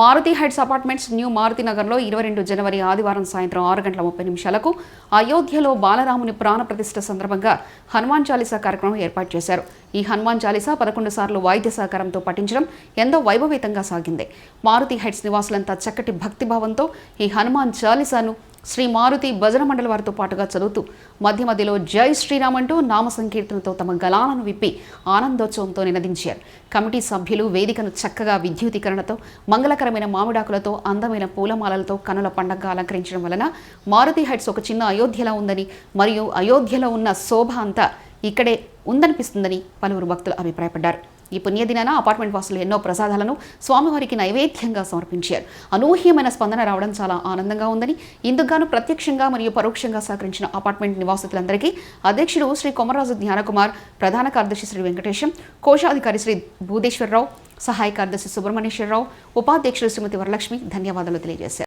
Maruti Heights Apartments New Maruti నగర్లో 22 జనవరి ఆదివారం సాయంత్రం 6:30 అయోధ్యలో బాలరాముని ప్రాణ ప్రతిష్ఠ సందర్భంగా హనుమాన్ చాలీసా కార్యక్రమం ఏర్పాటు చేశారు. ఈ హనుమాన్ చాలీసా 11 సార్లు వాయిద్య సహకారంతో పఠించడం ఎంతో వైభవేతంగా సాగింది. మారుతి హైట్స్ నివాసులంతా చక్కటి భక్తిభావంతో ఈ హనుమాన్ చాలీసాను శ్రీ మారుతి భజన మండలి వారితో పాటుగా చదువుతూ మధ్య మధ్యలో జై శ్రీరామ్ అంటూ నామ సంకీర్తనతో తమ గళాలను విప్పి ఆనందోత్సవంతో నినదించారు. కమిటీ సభ్యులు వేదికను చక్కగా విద్యుదీకరణతో మంగళకరమైన మామిడాకులతో అందమైన పూలమాలలతో కనుల పండగగా అలంకరించడం వలన మారుతి హైట్స్ ఒక చిన్న అయోధ్యలా ఉందని మరియు అయోధ్యలో ఉన్న శోభ అంతా ఇక్కడే ఉందనిపిస్తుందని పలువురు భక్తులు అభిప్రాయపడ్డారు. ఈ పుణ్యదినాన అపార్ట్మెంట్ వాసులు ఎన్నో ప్రసాదాలను స్వామివారికి నైవేద్యంగా సమర్పించారు. అనూహ్యమైన స్పందన రావడం చాలా ఆనందంగా ఉందని, ఇందుకుగాను ప్రత్యక్షంగా మరియు పరోక్షంగా సహకరించిన అపార్ట్మెంట్ నివాసితులందరికీ అధ్యక్షుడు శ్రీ కొమరాజు జ్ఞానకుమార్, ప్రధాన కార్యదర్శి శ్రీ వెంకటేశం, కోశాధికారి శ్రీ భూదేశ్వరరావు, సహాయ కార్యదర్శి సుబ్రహ్మణ్యేశ్వరరావు, ఉపాధ్యక్షుడు శ్రీమతి వరలక్ష్మి ధన్యవాదాలు తెలియజేశారు.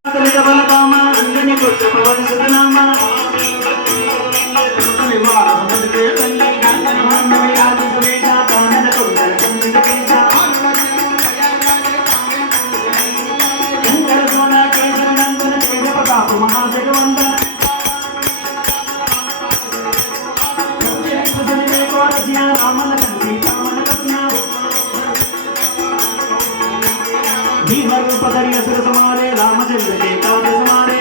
रामचंद्र के काज समारे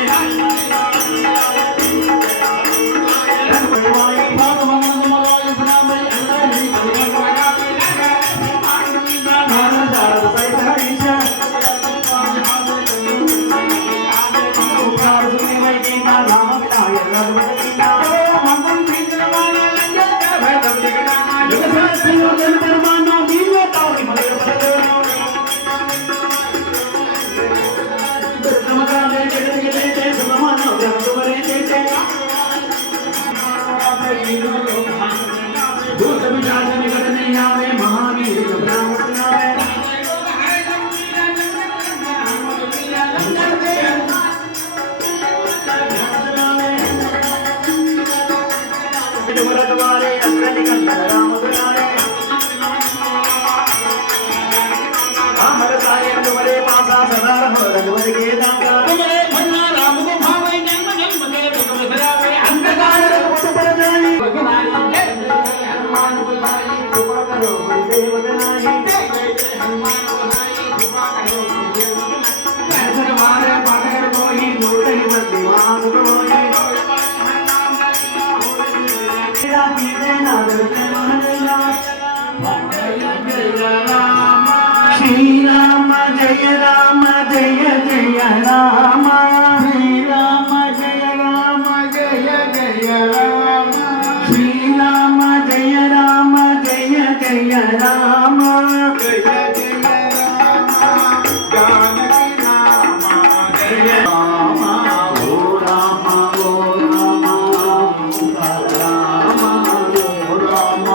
श्रीराम जय राम जय जय राम श्रीराम जय राम जय जय राम श्रीराम जय राम जय जय राम जय जय राम जानकी नाम जय राम ओ राम ओ राम राम ओ Ram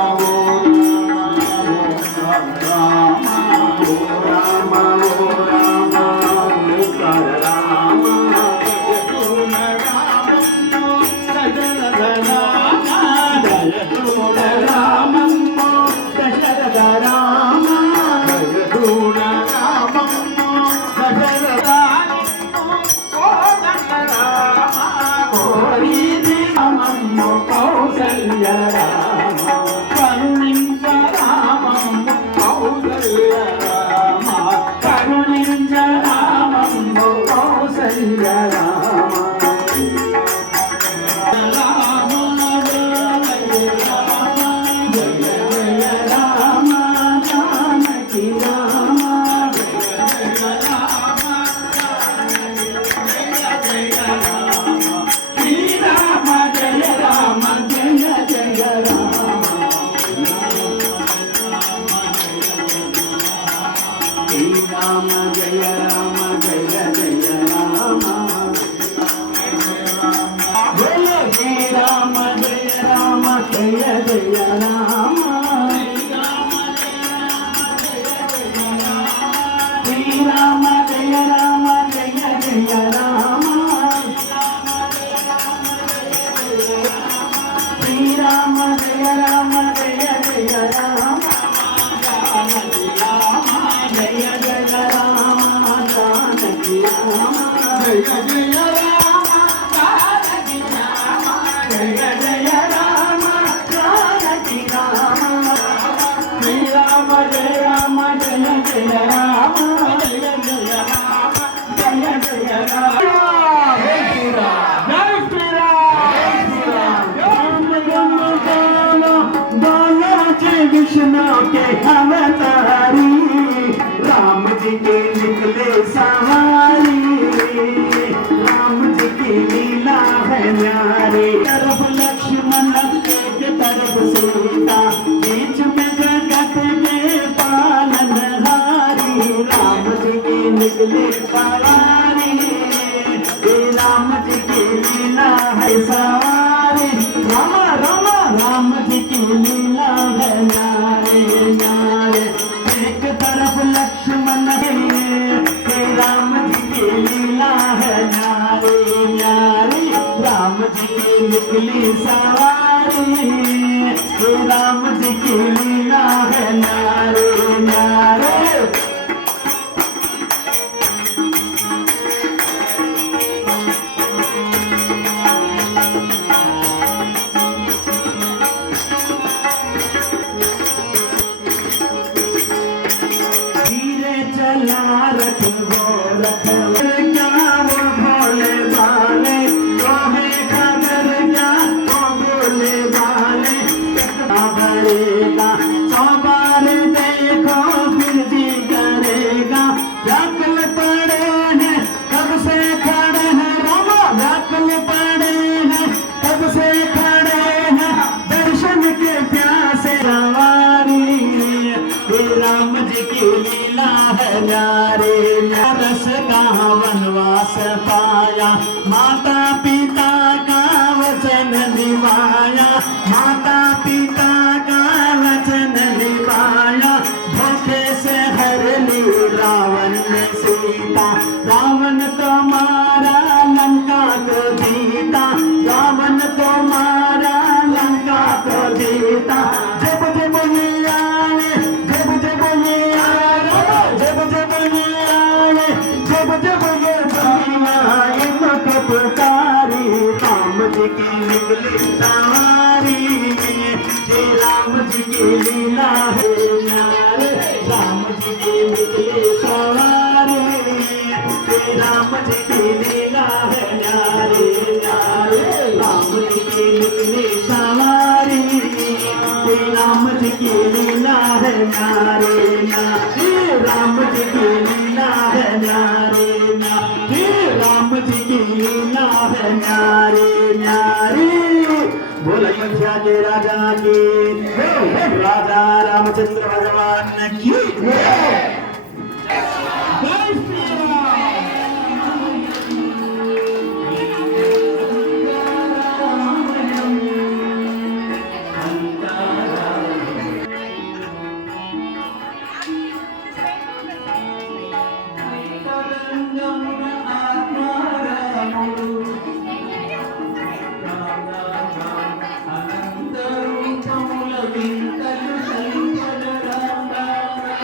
Rama Jaya Rama Jaya Jaya Rama జయ జయ రామ జానకి రామ జయ జయ రామ జానకి రామ శ్రీరామ జయ రామ జయ జయ రామ జయ జయ రామ జయ జయ రామ జయ శ్రీరామ జయ శ్రీరామ రామ రామ రామ बालाजी विष्णु के अवतारी राम जी के निकले सवारी राम जी की लीला है न्यारी तरफ लक्ष्मण एक तरफ सीता बीच में जगत के पालनहारी राम जी की निकले सवारी राम जी की लीला है सवारी राम राम राम जी की लीला है न्यारे न्यारे एक तरफ लक्ष्मण है राम जी की लीला है न्यारे न्यारे राम जी की निकली सवारी राम जी की लीला है न्यारे न्यारे चला रख वो रख क्या वो भोले वाले तोहे खबर क्या वो भोले वाले भरेगा चौबार देखो फिर जी करेगा व्याकुल पड़े हैं कब से खड़े हैं रामा व्याकुल पड़े हैं कब से खड़े हैं दर्शन के प्यासे सवारी राम जी की लीला है न्यारे रस का वनवास पाया माता पिता का वचन निभाया माता पिता का वचन निभाया धोखे से हर ली रावण ने सीता रावण को मारा लंका को जीता रावण को मारा लंका को जीता जब जब ये आए जब जब ये आए जब जब ये आए जब जब ये दुनिया इनको पुकारी राम जी की निकली सवारी श्री राम जी की लीला है न्यारे राम जी की निकली सवारी श्री राम जी की लीला है न्यारे न्यारे राम जी की निकली सवारी श्री राम जी की लीला है न्यारे न्यारे राम जी की लीला है न्यारे न्यारे राम जी की लीला है न्यारे न्यारे बोल अयोध्या के राजा की राजा रामचंद्र भगवान की जय श्री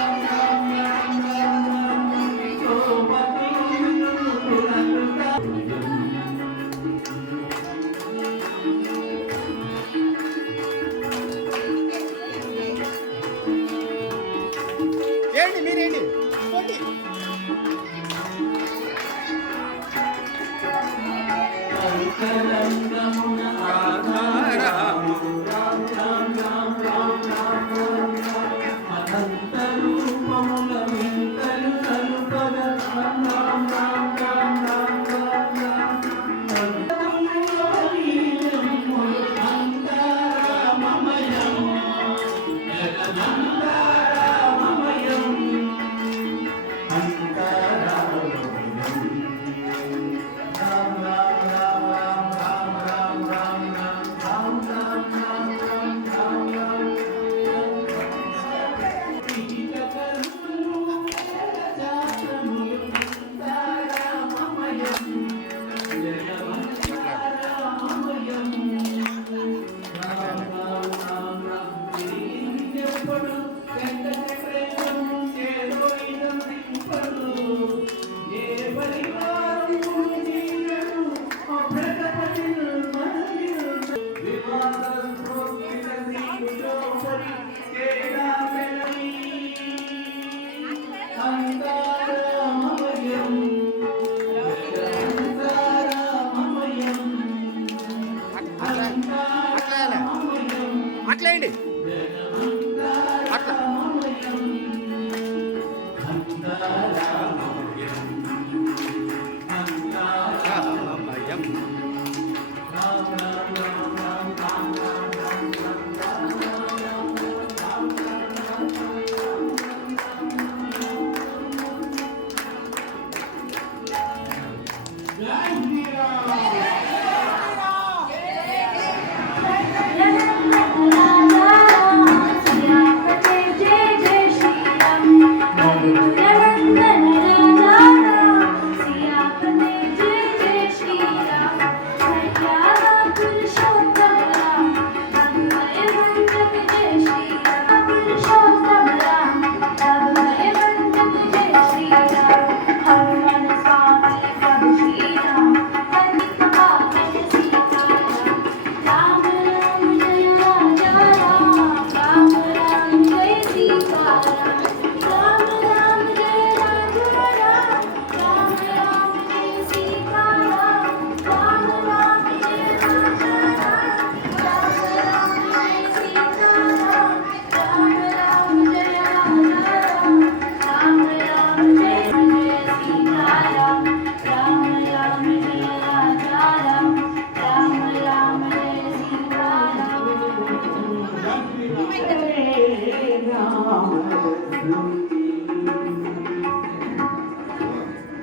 राम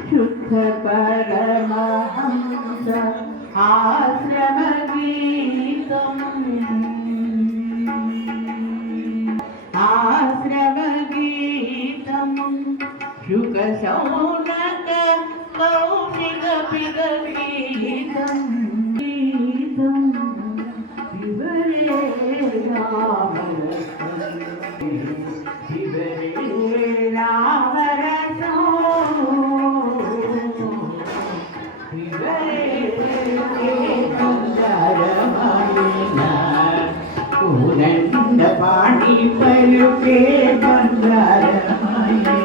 శుద్ధ పరమహంస ఆశ్రమ గీతం ఆశ్రమ గీతం శుక శౌనక కౌశిక పిగ గీతం గీతం శివరే పాణి పలుకే బంగారమాయే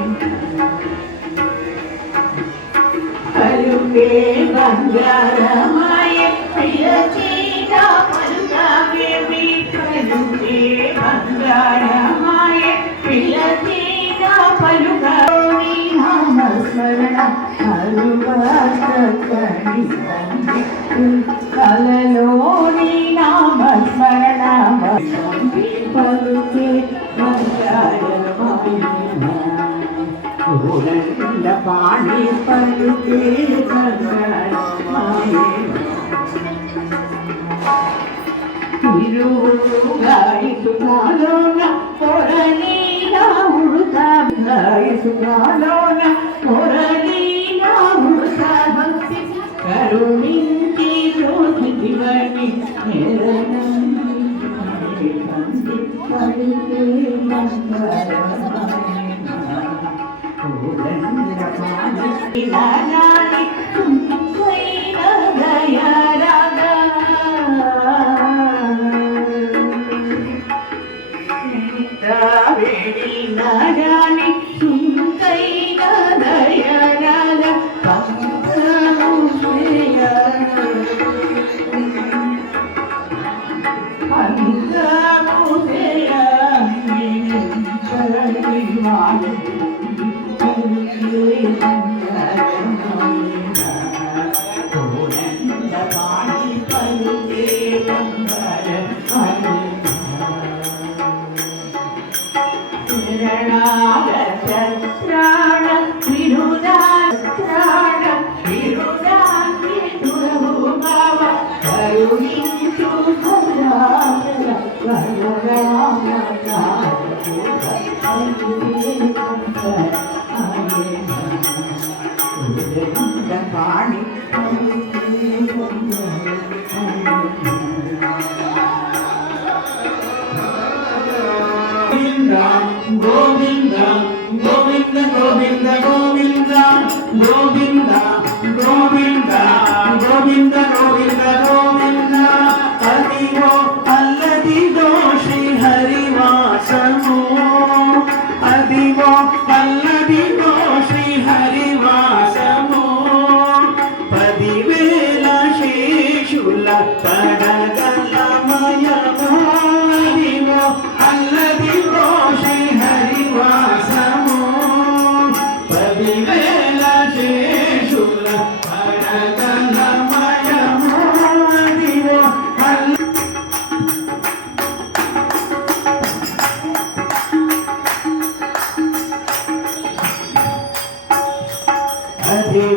పలుకే బంగారమాయే ప్రియచీన పలుకావేమి పలుకే బంగారమాయే ప్రియచీన పలుకావి నామస్మరణ అరువాసకని కలలోని నామస్మరణ పలుకే బంగారమాయే పాణి పలుకే బంగారమాయే ఇరుగాయసుగాలోన పొరలీలా ఉడుతా గాయసుగాలోన పొరలీలా ఉడుతా భక్తి కరుణించి రోహితివని పలుకే బంగారమాయే నారాయణి సుంకై దయరాగ పాణి గోవింద గోవింద గోవింద గోవింద గోవింద గోవింద గోవింద గోవింద గోవింద అదిగో అల్లదిగో శ్రీ హరివాసము అదిగో అల్లదిగో శ్రీ హరివాసము 10,000 శేషుల పడగలమయము అదిగో అల్లదిగో శ్రీ హరివాసము 10,000 శేషుల పడగలమయము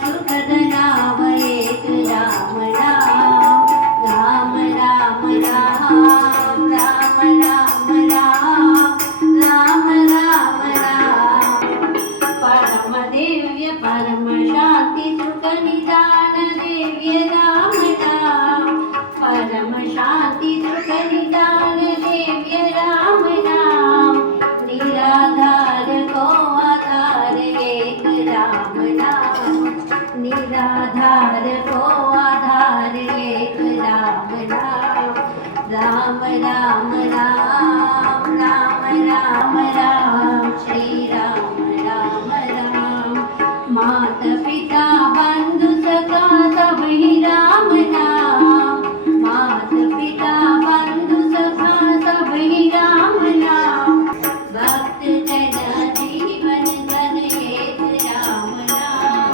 सुखद नाम एक राम नाम राम राम राम राम राम राम राम राम राम परम दिव्य परम शांति सुख निदान दिव्य राम नाम परम शांति सुख निदान दिव्य राम नाम निराधार को आधार एक राम नाम निराधार को आधार एक राम नाम राम राम राम राम राम राम श्री राम राम राम मात पिता बंधु सखा सब ही राम नाम मात पिता बंधु सखा सब ही राम नाम भक्त जन जीवन जन एक राम नाम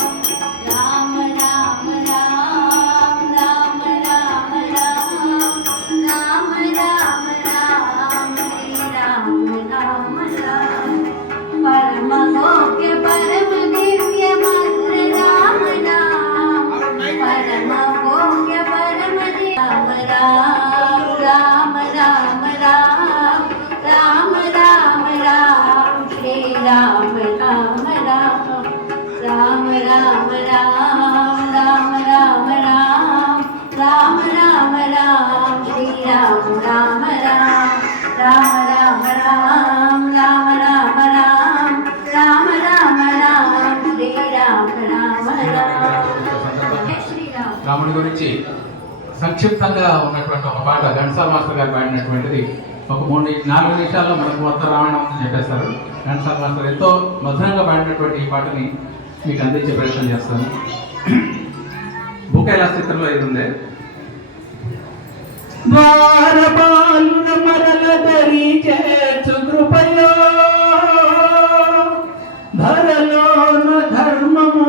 राम राम राम राम राम राम राम राम राम श्री राम राम राम परम भोग्य परम दिव्य मंत्र राम नाम परम भोग्य परम राम राम राम राम राम राम राम राम श्री राम राम राम राम राम राम राम राम राम राम राम राम श्री राम राम राम राम राम राम राम राम राम राम राम श्री राम राम राम जय श्री राम రాముడి గురించి సంక్షిప్తంగా ఉన్నటువంటి ఒక పాట ఘంటసాల మాస్టర్ గారు పాడినటువంటిది ఒక 4 నిమిషాల్లో మనకు మొత్తం రామాయణం అని చెప్పేస్తారు. ఘంటసాల మాస్టర్ ఎంతో మధురంగా పాడినటువంటి ఈ పాటని మీకు అందించే ప్రయత్నం చేస్తాను. బుక్ ఎలా చిత్రంలో ఇది ఉంది. ద్వారపాలున మరల దరి చేర్చు కృపయో ధరలోన ధర్మము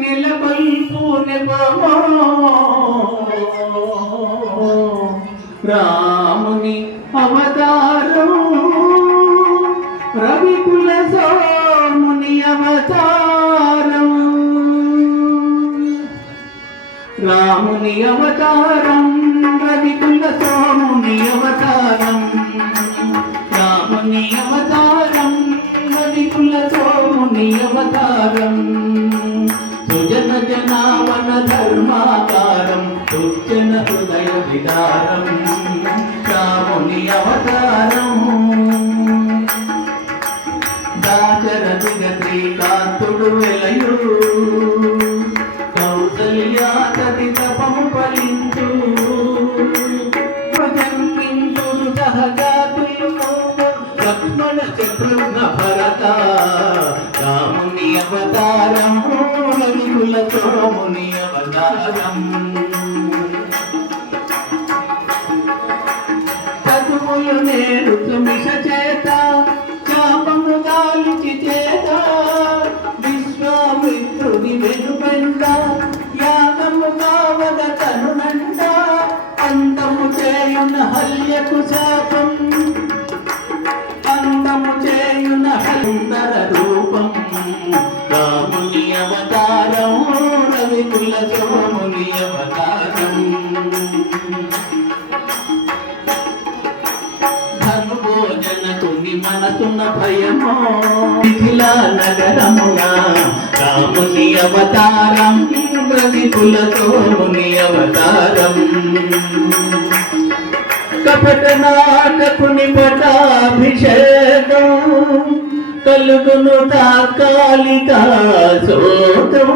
నిలకొల్పు నెపమో రాముని అవతారం రవికుల సోముని అవతారం రాముని అవతారం రవికుల సోముని అవతారం రాముని అవతారం రవికుల సోముని అవతారం సుజన జనావన ధర్మాకారం దుర్జన హృదయ విదారం రాముని అవతారం దాచరథిగ శ్రీకాంతుడు వెలయు కౌసల్యాతది తపము ఫలించు జన్మించుడు సహజాతులు లక్ష్మణ శత్రుఘ్న భరత రాముని అవతారం రవికుల సోముని అవతారం చదువులు నేడు సుమిష చేత చాపము గాలిచి చేత విశ్వామిత్రుని వెనుపెంట యాగము కావగ తనునంట అంతము చేయున హల్యకు శాపం అంతము చేయున సుందర రూపం రాముని అవతారం రవికుల సోముని అవతారం ధనుభోజనకుని మనసున భయమో మిథిలా నగరమున రాముని అవతారం రవికుల సోముని అవతారం కపట నాటకుని పటాభిషేకం కలుగును తాత్కాలిక శోకం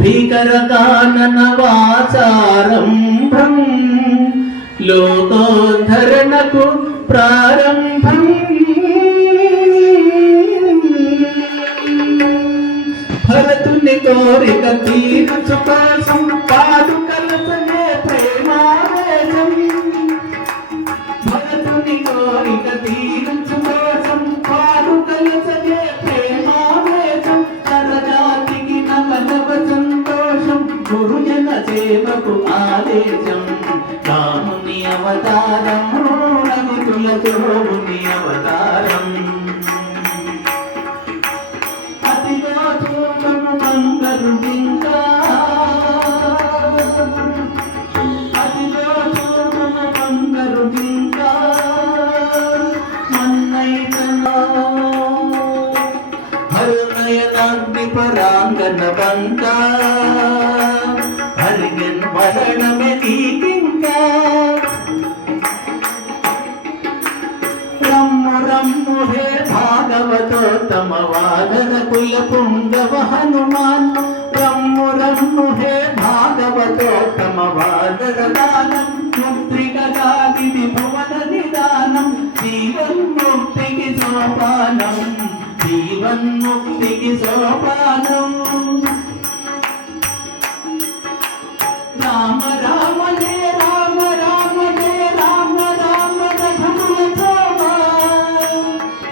భీకర కానన వాసారంభం లోకోద్ధరణకు ప్రారంభం భరతుని కోరిక తీర్చు కోసం పాదుకలతనే ప్రేమావేశం భరతుని కోరిక తీర్చు కోసం పాదుకలతనే ప్రేమావేశం సరజాతికి నవనవ సంతోషం గురుజన సేవకు ఆదేశం రాముని అవతారం రవికుల సోముని అవతారం అతిగా చూడము మంగళ బంగారు జింక అదిలో చూపున బంగారు జింక మన్నైతనా హరునయనాగ్ని పరాంగన బంక హరిగన్ వదనమే నీకింకా రమ్ము రమ్ము హే భాగవతోత్తమ వాదన కుల పుంగవ హనుమాన్ రమ్ము రమ్ము హే భాగవతోత్తమ వాదన దానం ముద్రికగాదిది భువన నిదానం జీవన్ముక్తికి సోపానం జీవన్ముక్తికి సోపానం రామ రామ హే రామ రామ హే రామ రామ రఘుకుల శోభ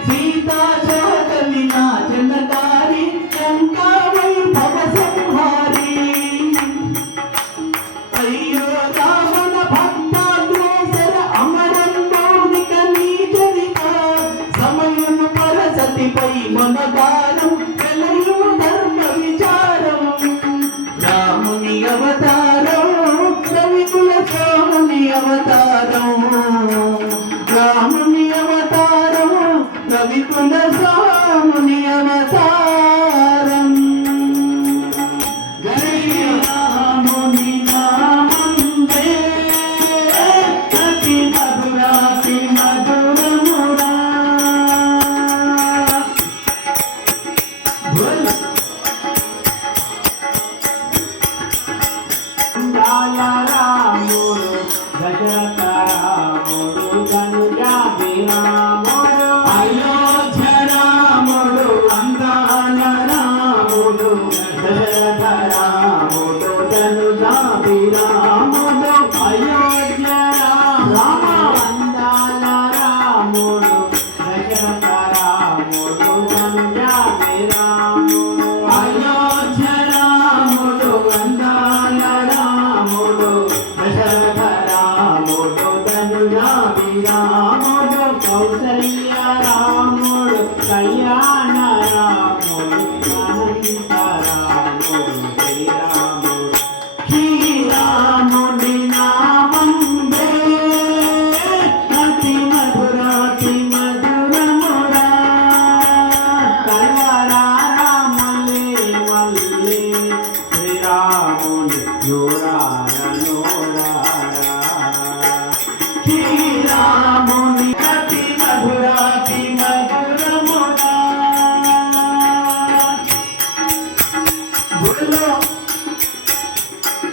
సీతా చోట వినాశనకారి లంకా వైభవ సంహారి అయ్యో రావణ భక్తాగ్రేసర అమరం మౌనిక నీచరిత సమయము పరసతిపై మనగారం ప్రళయము ధర్మ విచారం రాముని అవతారం రవికుల స్వాముని అవతారం రాముని అవతారం రవికుల స్వాముని అవతారం జై రాముని నామందే అతి మధురాతి మధురమురా రాముడు దశరథ రాముడు ధనుజాభి రాముడు అయోధ్య రాముడు అందాల రాముడు దశరథ రాముడు ధనుజాభి రాముడు అయోధ్య రామ అందాల రాముడు దశరథ రాముడు ధనుజాభి రాముడు అయోధ్య రాముడు అందాల రాముడు దశరథ రాముడు ధనుజాభి రాముడు కౌసల్య రాముడు కళ్యాణ రాముడు అనంత రాముడు శ్రీరాముడు శ్రీరాముడి నామందే అతి మధురాతి మధురమురా కల్వరామల్లే మల్లే శ్రీరాముని నోరార నోరారా శ్రీరాముని అతి మధురాతి మధురమురా బోలో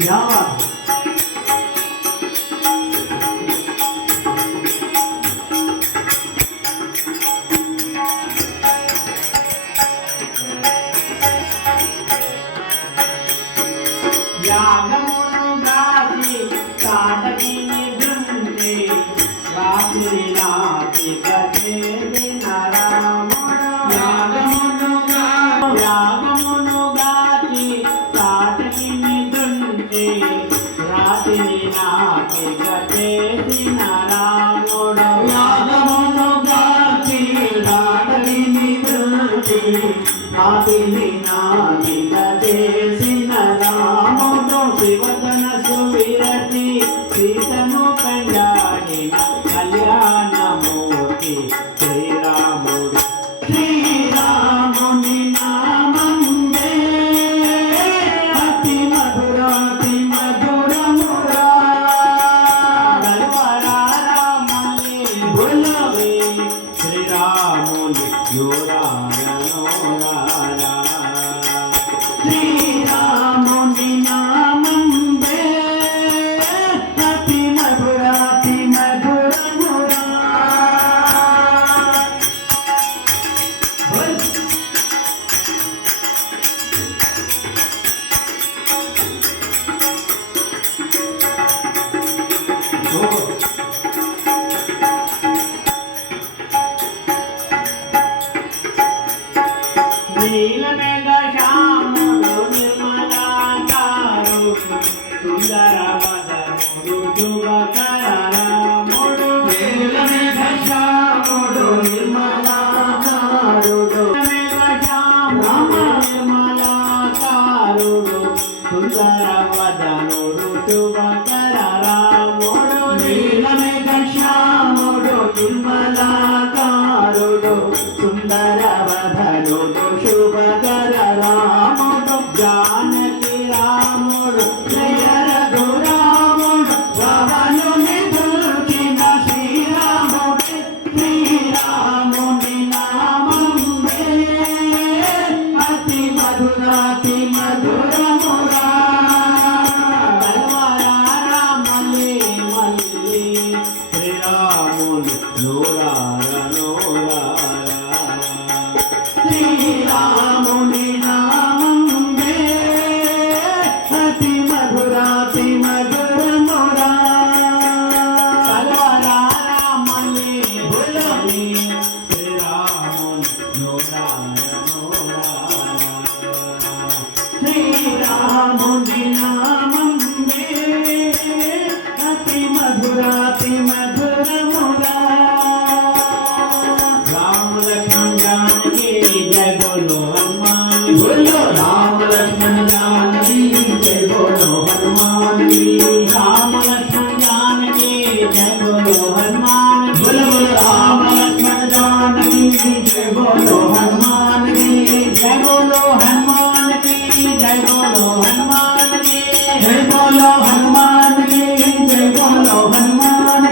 యా యాగమును గాచి కాటకి నిద్రుంచి రాత్రి నాటి గచేసిన రాముడు యాగమును గాచి కాటకి నిద్రుంచి రాత్రి నాటి గచేసిన రాముడు యాగమును గాచి కాటకి నిద్రుంచి రాత్రి నాటి గచేసిన రాముడు శివధన సువిరతి సీతను పెండాడిన కళ్యాణమూర్తి శ్రీరాముడు శ్రీరాముని నామందే అతి మధురాతి మధురమురా రామలే బులవే శ్రీరాముని యోరార నోరారా శ్రీరాముని నామందే అతి మధురాతి మధురమురా నీలమేఘ శ్యాముడు నిర్మలాకారుడు సుందర వదనుడు శుభకర రాముడు నీలమేఘ శ్యాముడు నిర్మలాకారుడు నీలమేఘ శ్యాముడు నిర్మలాకారుడు సుకుమారుడు సుందర వదనుడు శుభకర రాముడు నీలమేఘ శ్యాముడు నిర్మలాకారుడు సుందర వదనుడు శుభకర రాముడు జానకి రాముడు జయ రఘురాముడు రావణుని దుర్చిన శ్రీరాముడు శ్రీరాముని నామమునే అతి మధురాతి మధురమురా రామలే మల్లి శ్రీరాముని నూరార నూరార శ్రీరాముని నామమునే అతి మధురాతి మధురమురా రామలే భులమి శ్రీరాముని నూరార నూరార శ్రీరాముని నామమునే అతి మధురాతి మధురమురా రామ లక్ష్మణ జానకి జయ బోలో హనుమాన్ బోలో రామ లక్ష్మణ జానకి జయ బోలో హనుమాన్ రామ లక్ష్మణ జానకి జయ బోలో హనుమాన్ బోలో రామ లక్ష్మణ జానకి జయ బోలో హనుమాన్ జయ బోలో హనుమాన్ జయ బోలో హనుమాన్ జయ బోలో హనుమాన్ జయ బోలో హనుమాన్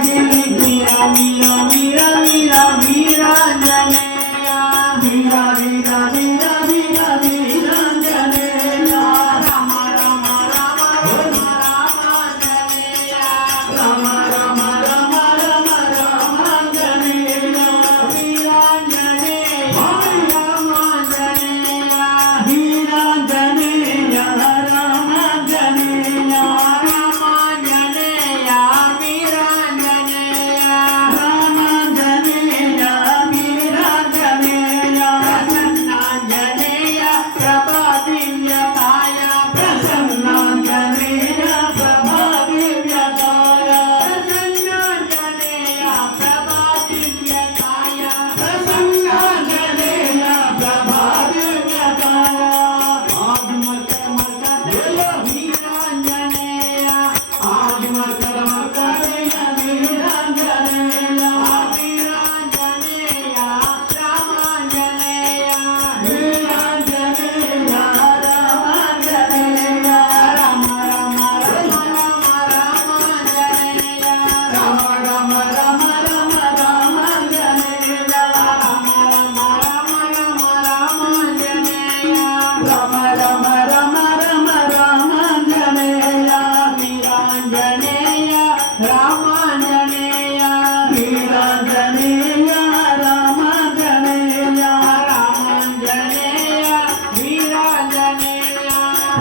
వీరా వీరా వీరా వీరా వీరాంజనేయ వీరా వీరా వీరా వీరా వీరాంజనేయ రామ రామ రామ రామ రామాంజనేయ రామ రామ రామ రామ రామాంజనేయ వీరాంజనేయ రామాంజనేయ వీరాంజనేయ రామాంజనేయ రామాంజనేయ వీరాంజనేయ రామాంజనేయ వీరాంజనేయ ప్రసన్నాంజనేయ ప్రభాదివ్యకాయ ప్రసన్నాంజనేయ ప్రభాదివ్యకాయ ప్రసన్నాంజనేయ ప్రభాదివ్యకాయ ప్రసన్నాంజనేయ ప్రభాదివ్యకాయ ఆదిమకర మకర వీరాంజనేయ ఆదిమకర మకర వీరాంజనేయ వీరాంజనేయ రామాంజనేయ వీరాంజనేయ రామాంజనేయ రామ రామ రామ రామాంజనేయ రామ రామ రామ రామ రామాంజనేయ రామ రామ రామ రామ రామాంజనేయ రామ రామ రామ రామ రామాంజనేయ వీరాంజనేయ రామాంజనేయ వీరాంజనేయ రామాంజనేయ రామాంజనేయ వీరాంజనేయ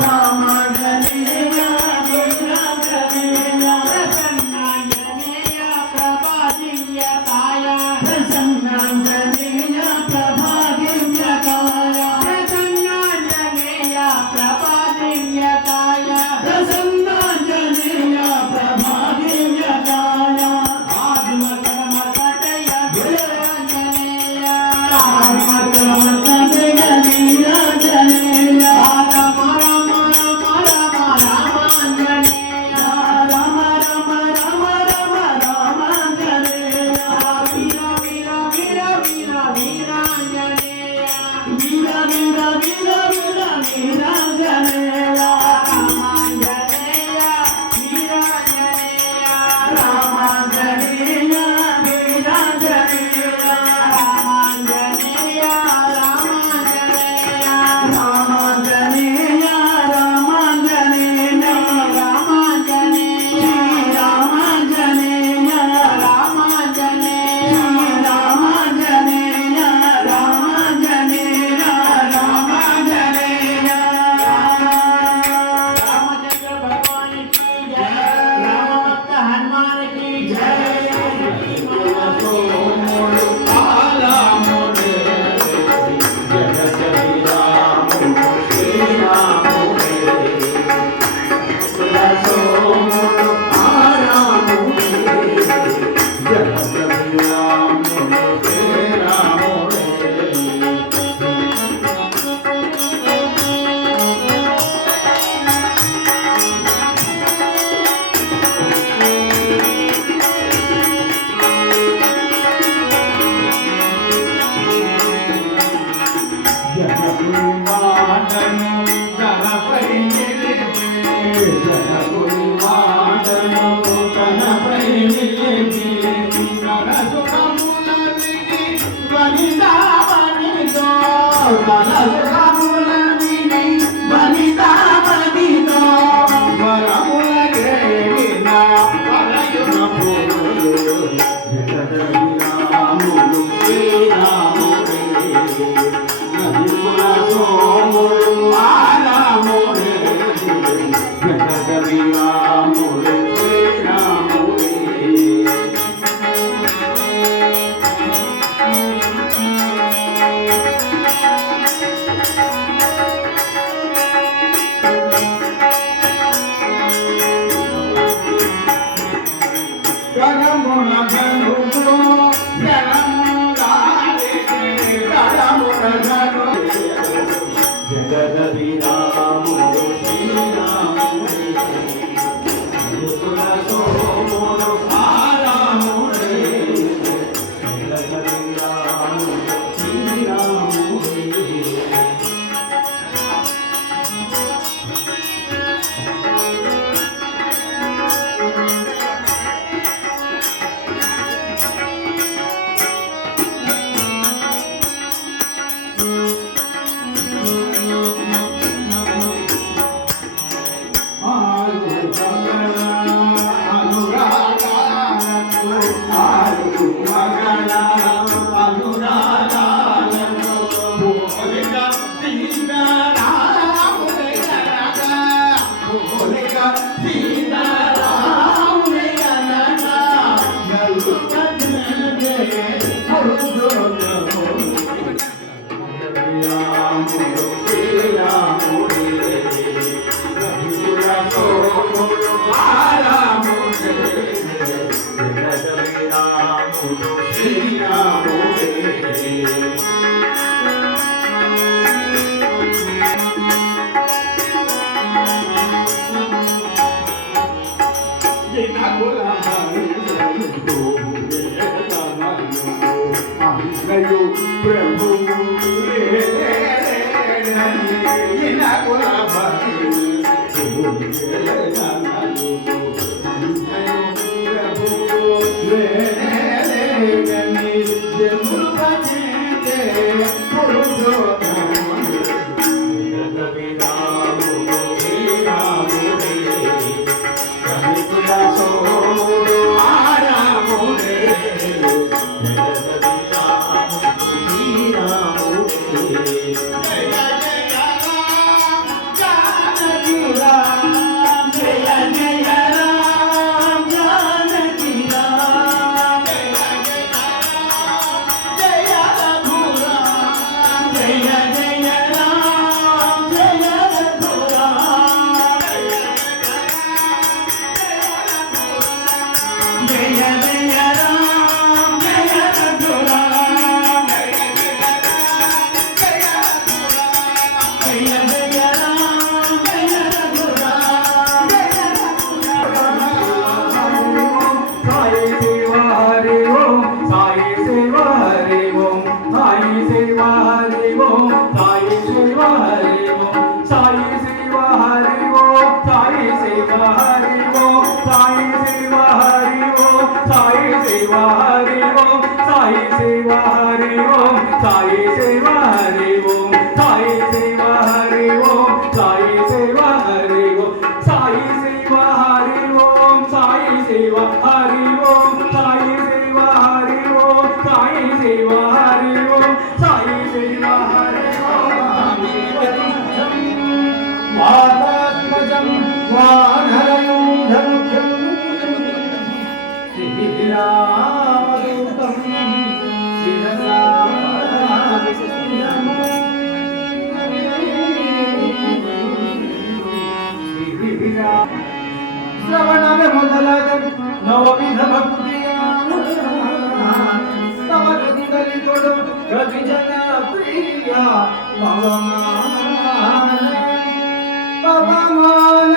రామాంజనేయ వీరాంజనేయ ప్రసన్నాంజనేయ ప్రభాదివ్యకాయ ప్రసన్నాంజనేయ ప్రభాదివ్యకాయ ప్రసన్నాంజనేయ ప్రభాదివ్యకాయ ప్రసన్నాంజనేయ ప్రభాదివ్యకాయ ఆదిమకర మకటయ వీరాంజనేయ ఆదిమకర మకటయ వీరాంజనేయ రామ రామ రామ రామ రామాంజనేయ రామ రామ రామ రామ రామాంజనేయ వీర వీర వీర వీర వీరాంజనేయ వీర వీర వీర వీర వీరాంజనేయ ಶ್ರವಣವೇ ಮೊದಲಾದ ನವವಿಧ ಭಕ್ತಿಯ ಸ್ತವರದಿಂದಲಿ ಕೊಡು ಪ್ರತಿ ಜನ ಪ್ರಿಯ ಪವಮಾನ ಪವಮಾನ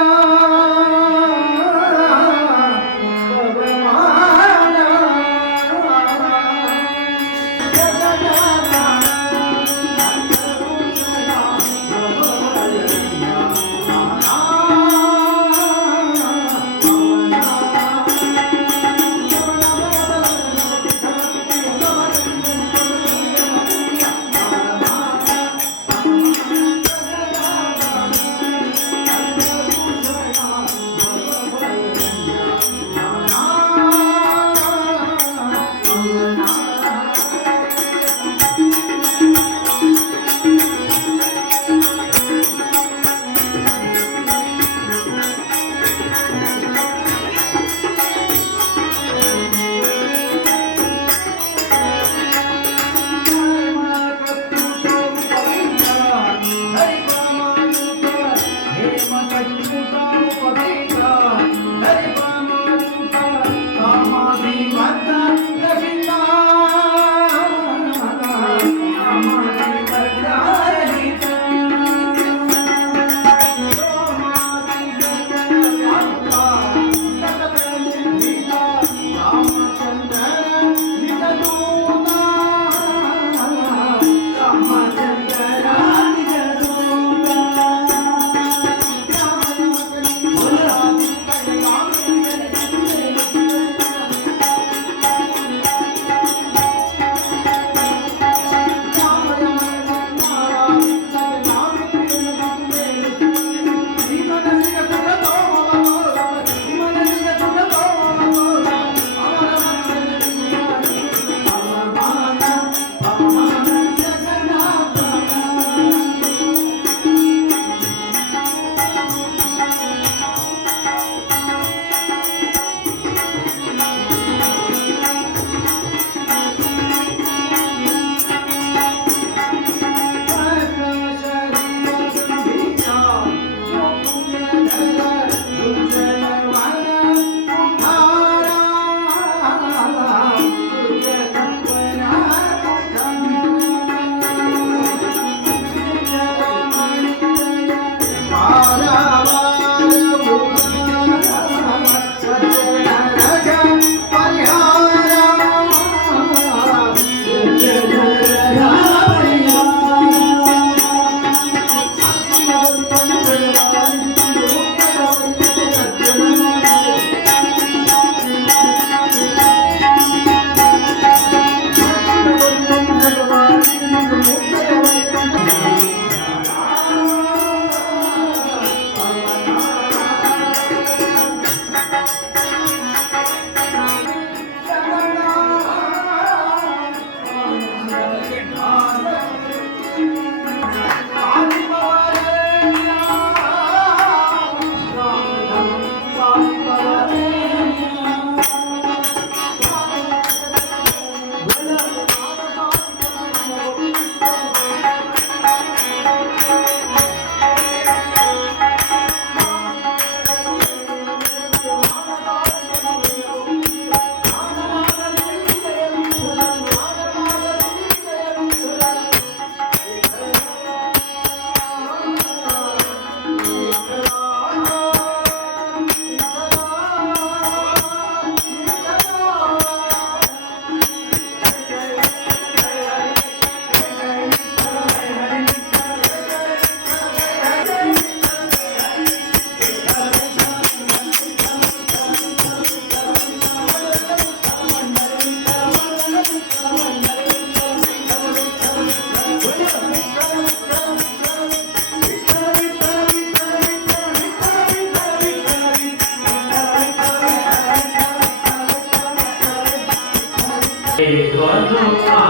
కొనుమా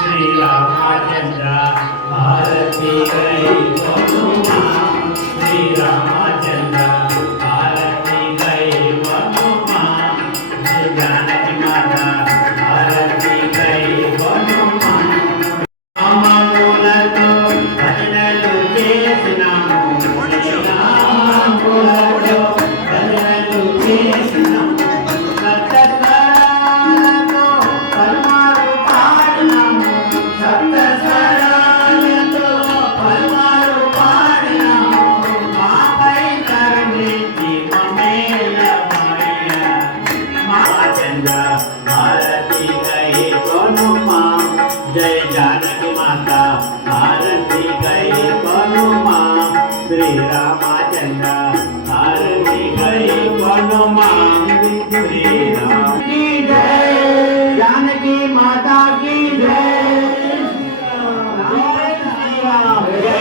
శ్రీరామచంద్ర భారతి గై కొనుమా శ్రీరామచంద్ర భారతి గై కొనుమా జానకి మాత భారతి గై కొనుమా రామములతో భజనలు చేసినాము రామములతో భజనలు చేసినాము సప్తస్వరాలతో పరమాలు పాడినాము సప్తస్వరాలతో పరమాలు పాడినాము మాపై కరుణించి మమ్మేలమయ్య మాచంద్ర భారతి గై కొనుమా జయ జానకి మాత భారతి గై కొనుమా శ్రీరామచంద్ర భారతి గై కొనుమా శ్రీరామ की जय जानकी माता की जय जय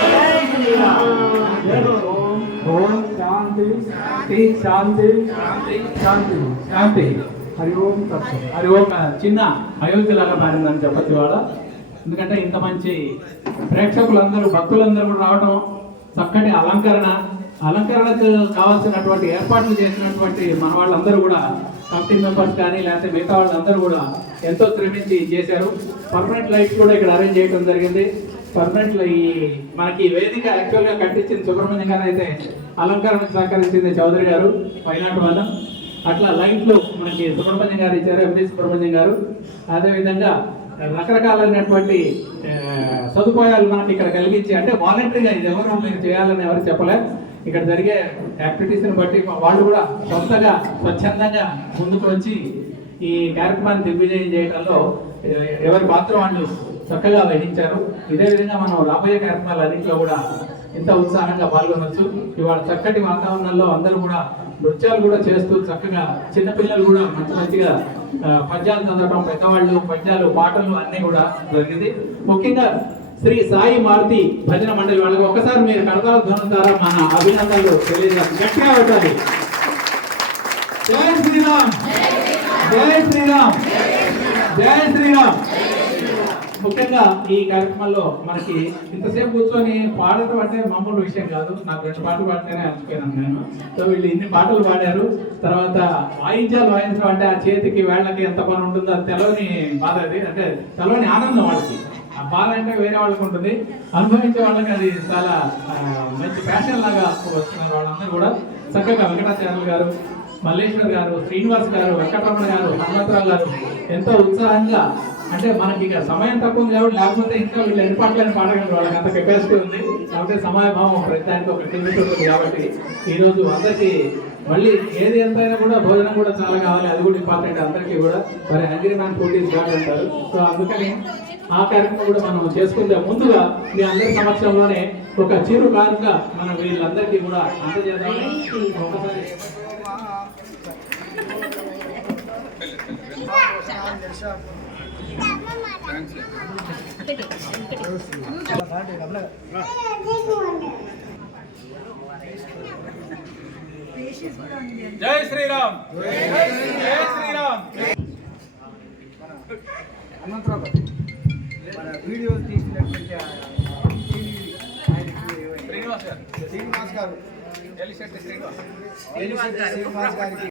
श्री राम ओम शांति शांति शांति शांति शांति హరి ఓం తత్సత్. అది ఒక చిన్న అయోధ్యలాగా మారిందని చెప్పచ్చు వాళ్ళ. ఎందుకంటే ఇంత మంచి ప్రేక్షకులందరూ భక్తులందరూ కూడా రావడం, చక్కటి అలంకరణకు కావాల్సినటువంటి ఏర్పాట్లు చేసినటువంటి మన వాళ్ళందరూ కూడా కమిటీ మెంబర్స్ కానీ లేకపోతే మిగతా వాళ్ళందరూ కూడా ఎంతో శ్రమించి చేశారు. పర్మనెంట్ లైట్స్ కూడా ఇక్కడ అరేంజ్ చేయడం జరిగింది. పర్మనెంట్ ఈ మనకి వేదిక యాక్చువల్గా కట్టించింది సుబ్రహ్మణ్యం గారు, అయితే అలంకరణకు సహకరించింది చౌదరి గారు వైనాటి వాళ్ళ. అట్లా లైట్లు మనకి సుబ్రహ్మణ్యం గారు ఇచ్చారు, ఎంపీ సుబ్రహ్మణ్యం గారు. అదేవిధంగా రకరకాలైనటువంటి సదుపాయాలు మనకి ఇక్కడ కలిగించి, అంటే వాలంటరీగా ఇది ఎవరు మీరు చేయాలని ఎవరు చెప్పలే. ఇక్కడ జరిగే యాక్టివిటీస్ని బట్టి వాళ్ళు కూడా సొంతగా స్వచ్ఛందంగా ముందుకు వచ్చి ఈ కార్యక్రమాన్ని దిగ్విజయం చేయడంలో ఎవరి పాత్ర వాళ్ళు చక్కగా వహించారు. ఇదే విధంగా మనం రాబోయే కార్యక్రమాలు అన్నింటిలో కూడా ఇంత ఉత్సాహంగా పాల్గొనవచ్చు. ఇవాళ చక్కటి వాతావరణంలో అందరూ కూడా నృత్యాలు కూడా చేస్తూ చక్కగా చిన్నపిల్లలు కూడా మంచిగా పద్యాలు చదవడం, పెద్దవాళ్ళు పద్యాలు పాటలు అన్నీ కూడా జరిగింది. ముఖ్యంగా శ్రీ సాయి మారుతి భజన మండలి వాళ్ళకి ఒకసారి మీరు కడతాల ధ్వనం ద్వారా మన అభినందనలు తెలియజేయాలి. గట్టిగా పెట్టాలి. జై శ్రీరామ్, జై శ్రీరామ్, జై శ్రీరామ్. ముఖ్యంగా ఈ కార్యక్రమంలో మనకి ఇంతసేపు కూర్చొని పాడటం అంటే మామూలు విషయం కాదు. నాకు 2 పాటలు పాడితేనే అలసిపోయాను నేను. సో వీళ్ళు ఇన్ని పాటలు పాడారు. తర్వాత వాయిద్యాలు వాయించడం అంటే ఆ చేతికి వేళ్ళకి ఎంత పని ఉంటుందో అది తెలవని బాధ, అది అంటే తెలవని ఆనందం వాళ్ళకి. ఆ బాధ అంటే వేరే వాళ్ళకి ఉంటుంది, అనుభవించే వాళ్ళకి అది చాలా మంచి ప్యాషన్ లాగా వస్తున్నారు. వాళ్ళందరూ కూడా చక్కగా వెంకటాచార్యులు గారు, మల్లేశ్వర్ గారు, శ్రీనివాస్ గారు, వెంకటరమణ గారు, హనుమంతరావు గారు ఎంతో ఉత్సాహంగా, అంటే మనకి ఇక సమయం తక్కువ ఉంది కాబట్టి, లేకపోతే ఇంకా వీళ్ళు ఎన్ని పాటలని పాడగలరు, వాళ్ళకి అంత కెపాసిటీ ఉంది. కాబట్టి సమయభావం ప్రతిదానికి ఒక లిమిట్ ఉంటుంది. కాబట్టి ఈరోజు అందరికీ మళ్ళీ ఏది ఎంతైనా కూడా భోజనం కూడా చాలా కావాలి, అది కూడా ఇంపార్టెంట్ అందరికీ కూడా. మరి hungry man food is God అంటారు. సో అందుకని ఆ కార్యక్రమం కూడా మనం చేసుకుంటే ముందుగా మీ అందరి సమక్షంలోనే ఒక చిరు కానుక మనం వీళ్ళందరికీ కూడా అందజేద్దామని ఒకసారి జై శ్రీరామ్, జై శ్రీరామ్. హనుమంతరావు గారు మన వీడియో తీసినటువంటి శ్రీనివాస్ గారు, ఎలిశెట్టి శ్రీనివాస్ గారికి